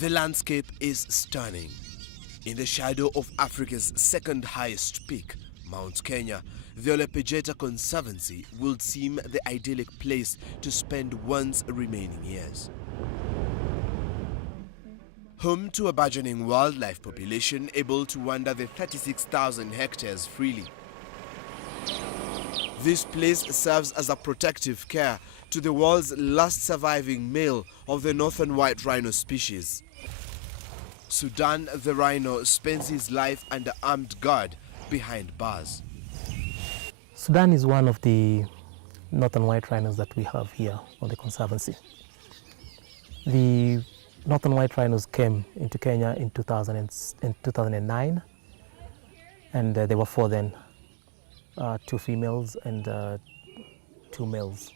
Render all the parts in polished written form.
The landscape is stunning. In the shadow of Africa's second highest peak, Mount Kenya, the Olepejeta Conservancy will seem the idyllic place to spend one's remaining years. Home to a burgeoning wildlife population able to wander the 36,000 hectares freely. This place serves as a protective care to the world's last surviving male of the northern white rhino species. Sudan, the rhino spends his life under armed guard behind bars. Sudan is one of the northern white rhinos that we have here on the Conservancy. The northern white rhinos came into Kenya in 2009, and there were 4 then, 2 females and 2 males.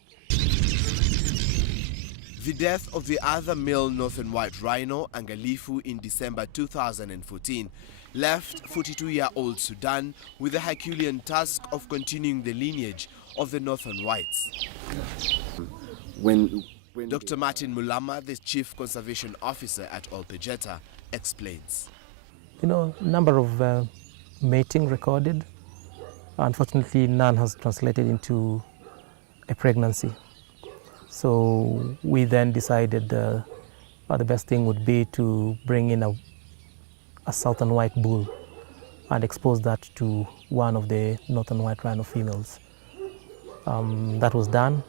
The death of the other male northern white rhino, Angalifu, in December 2014 left 42-year-old Sudan with the Herculean task of continuing the lineage of the northern whites. Dr. Martin Mulama, the Chief Conservation Officer at Olepejeta, explains. Number of mating recorded. Unfortunately, none has translated into a pregnancy. So we then decided the best thing would be to bring in a southern white bull and expose that to one of the northern white rhino females. That was done,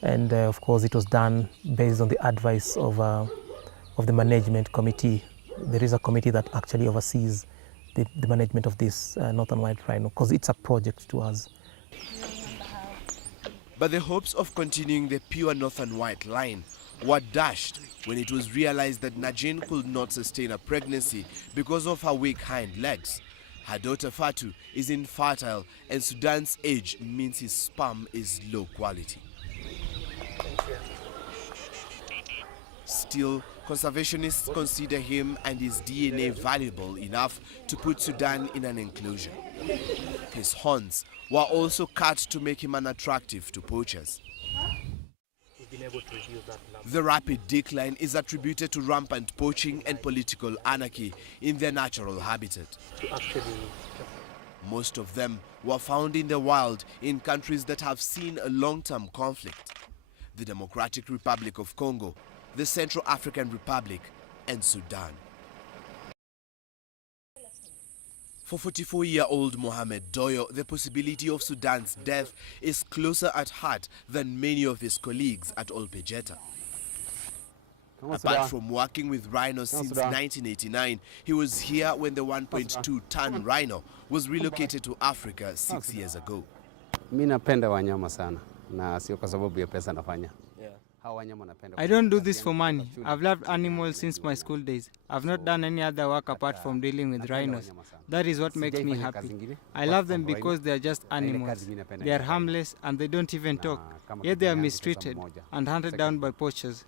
and of course it was done based on the advice of the management committee. There is a committee that actually oversees the management of this northern white rhino, because it's a project to us. But the hopes of continuing the pure northern white line were dashed when it was realized that Najin could not sustain a pregnancy because of her weak hind legs. Her daughter Fatu is infertile, and Sudan's age means his sperm is low quality. Still, conservationists consider him and his DNA valuable enough to put Sudan in an enclosure. His horns were also cut to make him unattractive to poachers. The rapid decline is attributed to rampant poaching and political anarchy in their natural habitat. Most of them were found in the wild in countries that have seen a long-term conflict: the Democratic Republic of Congo, the Central African Republic, and Sudan. For 44-year-old Mohamed Doyo, the possibility of Sudan's death is closer at heart than many of his colleagues at Olepejeta. Apart from working with rhinos since 1989, he was here when the 1.2-ton rhino was relocated to Africa 6 years ago. Mimi napenda wanyama sana na sio kwa sababu ya pesa nafanya. I don't do this for money. I've loved animals since my school days. I've not done any other work apart from dealing with rhinos. That is what makes me happy. I love them because they are just animals. They are harmless and they don't even talk. Yet they are mistreated and hunted down by poachers.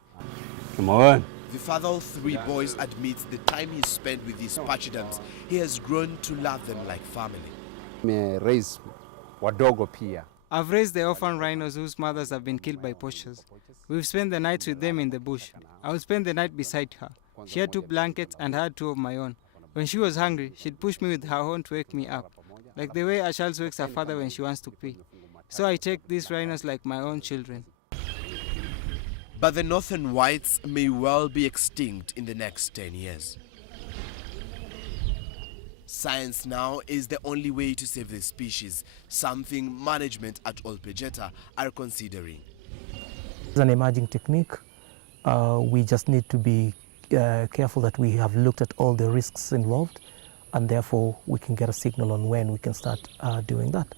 Come on. The father of 3 boys admits the time he spent with these pachyderms, he has grown to love them like family. Raise wadogo pia. I've raised the orphan rhinos whose mothers have been killed by poachers. We've spent the nights with them in the bush. I would spend the night beside her. She had 2 blankets and I had 2 of my own. When she was hungry, she'd push me with her horn to wake me up, like the way a child wakes her father when she wants to pee. So I take these rhinos like my own children. But the northern whites may well be extinct in the next 10 years. Science now is the only way to save the species, something management at Olepejeta are considering. It's an emerging technique. We just need to be careful that we have looked at all the risks involved, and therefore we can get a signal on when we can start doing that.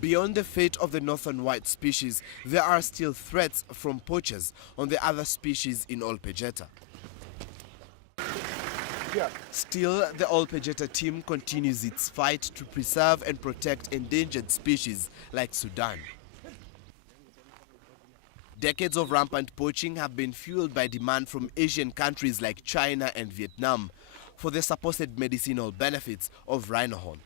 Beyond the fate of the northern white species, there are still threats from poachers on the other species in Olepejeta. Still, the Olepejeta team continues its fight to preserve and protect endangered species like Sudan. Decades of rampant poaching have been fueled by demand from Asian countries like China and Vietnam for the supposed medicinal benefits of rhino horn.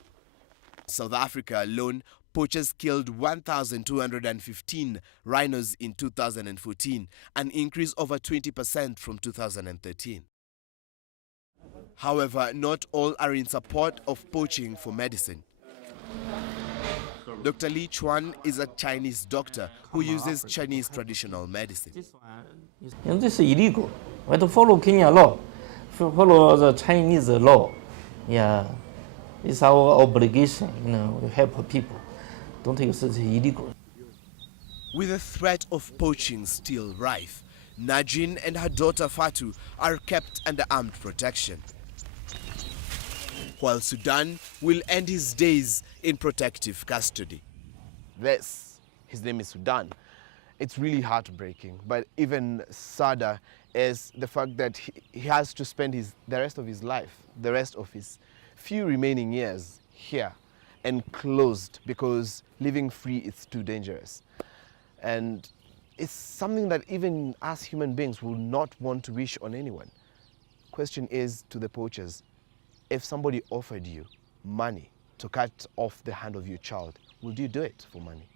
South Africa alone poachers killed 1,215 rhinos in 2014, an increase over 20% from 2013. However, not all are in support of poaching for medicine. Dr. Li Chuan is a Chinese doctor who uses Chinese traditional medicine. And this is illegal. We have to follow Kenyan law, follow the Chinese law. Yeah, it's our obligation. We help people. Don't use it illegal. With the threat of poaching still rife, Najin and her daughter Fatu are kept under armed protection, while Sudan will end his days in protective custody. His name is Sudan. It's really heartbreaking, but even sadder is the fact that he has to spend the rest of his life, the rest of his few remaining years here, enclosed, because living free is too dangerous. And it's something that even us human beings will not want to wish on anyone. Question is to the poachers, if somebody offered you money to cut off the hand of your child, would you do it for money?